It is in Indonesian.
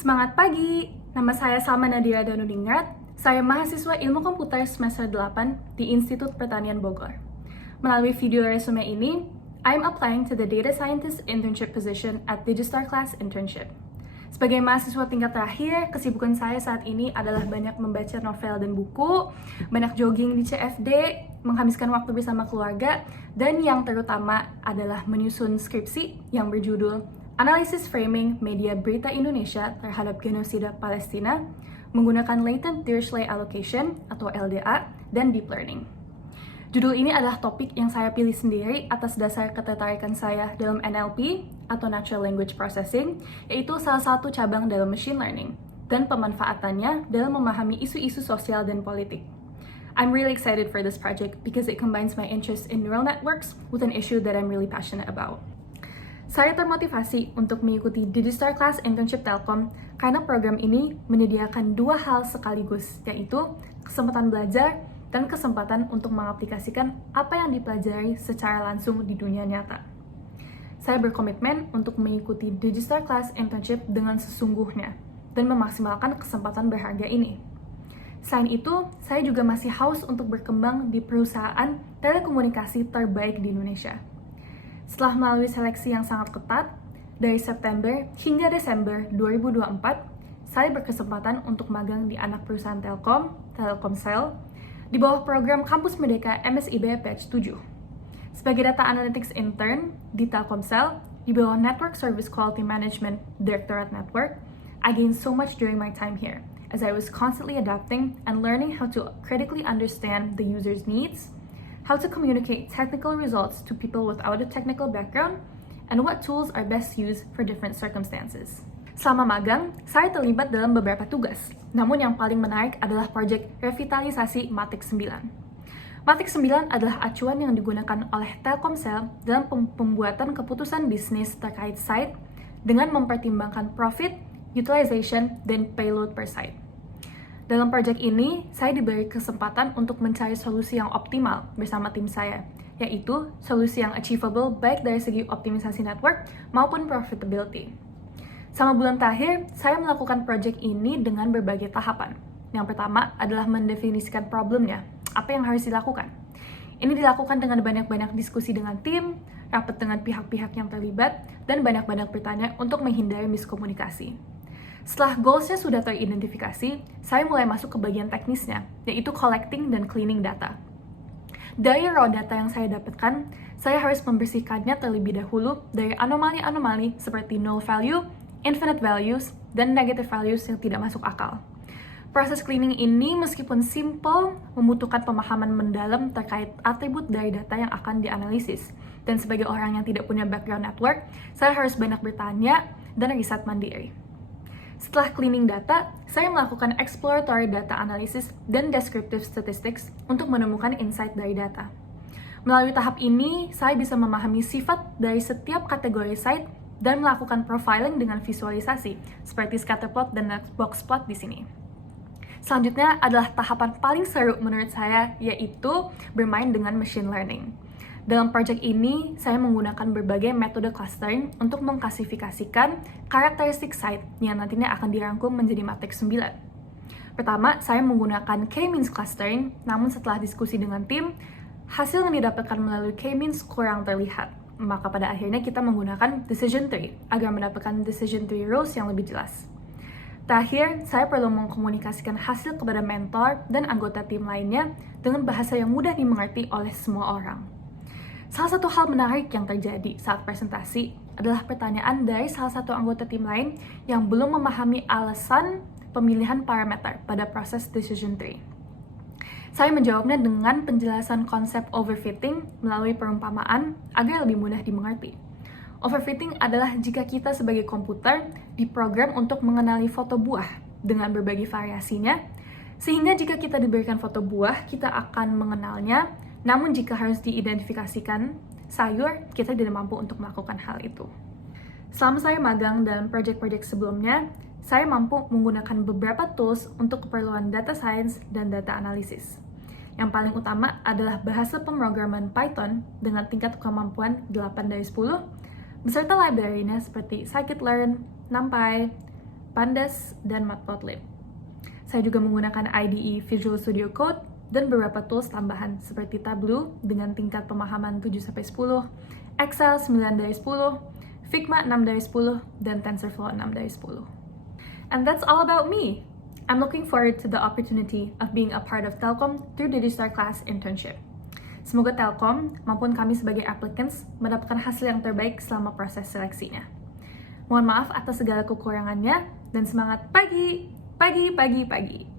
Semangat pagi! Nama saya Salma Nadira Danudingrat. Saya mahasiswa Ilmu Komputer semester 8 di Institut Pertanian Bogor. Melalui video resume ini, I am applying to the Data Scientist Internship position at Digistar Class Internship. Sebagai mahasiswa tingkat terakhir, kesibukan saya saat ini adalah banyak membaca novel dan buku, banyak jogging di CFD, menghabiskan waktu bersama keluarga, dan yang terutama adalah menyusun skripsi yang berjudul Analisis Framing Media Berita Indonesia terhadap Genosida Palestina menggunakan Latent Dirichlet Allocation atau LDA dan Deep Learning. Judul ini adalah topik yang saya pilih sendiri atas dasar ketertarikan saya dalam NLP atau Natural Language Processing, yaitu salah satu cabang dalam machine learning, dan pemanfaatannya dalam memahami isu-isu sosial dan politik. I'm really excited for this project because it combines my interest in neural networks with an issue that I'm really passionate about. Saya termotivasi untuk mengikuti Digistar Class Internship Telkom karena program ini menyediakan dua hal sekaligus, yaitu kesempatan belajar dan kesempatan untuk mengaplikasikan apa yang dipelajari secara langsung di dunia nyata. Saya berkomitmen untuk mengikuti Digistar Class Internship dengan sesungguhnya dan memaksimalkan kesempatan berharga ini. Selain itu, saya juga masih haus untuk berkembang di perusahaan telekomunikasi terbaik di Indonesia. Setelah melalui seleksi yang sangat ketat, dari September hingga Desember 2024, saya berkesempatan untuk magang di anak perusahaan Telkom, Telkomsel, di bawah program Kampus Merdeka MSIB Batch 7. Sebagai Data Analytics Intern di Telkomsel, di bawah Network Service Quality Management Directorate Network, I gained so much during my time here, as I was constantly adapting and learning how to critically understand the user's needs, how to communicate technical results to people without a technical background, and what tools are best used for different circumstances. Selama magang, saya terlibat dalam beberapa tugas, namun yang paling menarik adalah proyek revitalisasi Matic 9. Matic 9 adalah acuan yang digunakan oleh Telkomsel dalam pembuatan keputusan bisnis terkait site dengan mempertimbangkan profit, utilization, dan payload per site. Dalam proyek ini, saya diberi kesempatan untuk mencari solusi yang optimal bersama tim saya, yaitu solusi yang achievable baik dari segi optimisasi network maupun profitability. Selama bulan terakhir, saya melakukan proyek ini dengan berbagai tahapan. Yang pertama adalah mendefinisikan problemnya, apa yang harus dilakukan. Ini dilakukan dengan banyak-banyak diskusi dengan tim, rapat dengan pihak-pihak yang terlibat, dan banyak-banyak bertanya untuk menghindari miskomunikasi. Setelah goals-nya sudah teridentifikasi, saya mulai masuk ke bagian teknisnya, yaitu collecting dan cleaning data. Dari raw data yang saya dapatkan, saya harus membersihkannya terlebih dahulu dari anomali-anomali seperti null value, infinite values, dan negative values yang tidak masuk akal. Proses cleaning ini meskipun simple, membutuhkan pemahaman mendalam terkait atribut dari data yang akan dianalisis. Dan sebagai orang yang tidak punya background network, saya harus banyak bertanya dan riset mandiri. Setelah cleaning data, saya melakukan exploratory data analysis dan descriptive statistics untuk menemukan insight dari data. Melalui tahap ini, saya bisa memahami sifat dari setiap kategori site dan melakukan profiling dengan visualisasi, seperti scatterplot dan boxplot di sini. Selanjutnya adalah tahapan paling seru menurut saya, yaitu bermain dengan machine learning. Dalam proyek ini, saya menggunakan berbagai metode clustering untuk mengklasifikasikan karakteristik site yang nantinya akan dirangkum menjadi matriks 9. Pertama, saya menggunakan K-means clustering, namun setelah diskusi dengan tim, hasil yang didapatkan melalui K-means kurang terlihat. Maka pada akhirnya kita menggunakan decision tree agar mendapatkan decision tree rules yang lebih jelas. Terakhir, saya perlu mengkomunikasikan hasil kepada mentor dan anggota tim lainnya dengan bahasa yang mudah dimengerti oleh semua orang. Salah satu hal menarik yang terjadi saat presentasi adalah pertanyaan dari salah satu anggota tim lain yang belum memahami alasan pemilihan parameter pada proses decision tree. Saya menjawabnya dengan penjelasan konsep overfitting melalui perumpamaan agar lebih mudah dimengerti. Overfitting adalah jika kita sebagai komputer diprogram untuk mengenali foto buah dengan berbagai variasinya, sehingga jika kita diberikan foto buah, kita akan mengenalnya. Namun jika harus diidentifikasikan sayur, kita tidak mampu untuk melakukan hal itu. Selama saya magang dalam proyek-proyek sebelumnya, saya mampu menggunakan beberapa tools untuk keperluan data science dan data analysis. Yang paling utama adalah bahasa pemrograman Python dengan tingkat kemampuan 8 dari 10, beserta library-nya seperti scikit-learn, NumPy, Pandas, dan Matplotlib. Saya juga menggunakan IDE Visual Studio Code dan beberapa tools tambahan seperti Tableau dengan tingkat pemahaman 7-10, Excel 9/10, Figma 6/10, dan TensorFlow 6/10. And that's all about me. I'm looking forward to the opportunity of being a part of Telkom through the Digistart Class internship. Semoga Telkom maupun kami sebagai applicants mendapatkan hasil yang terbaik selama proses seleksinya. Mohon maaf atas segala kekurangannya dan semangat pagi, pagi, pagi, pagi.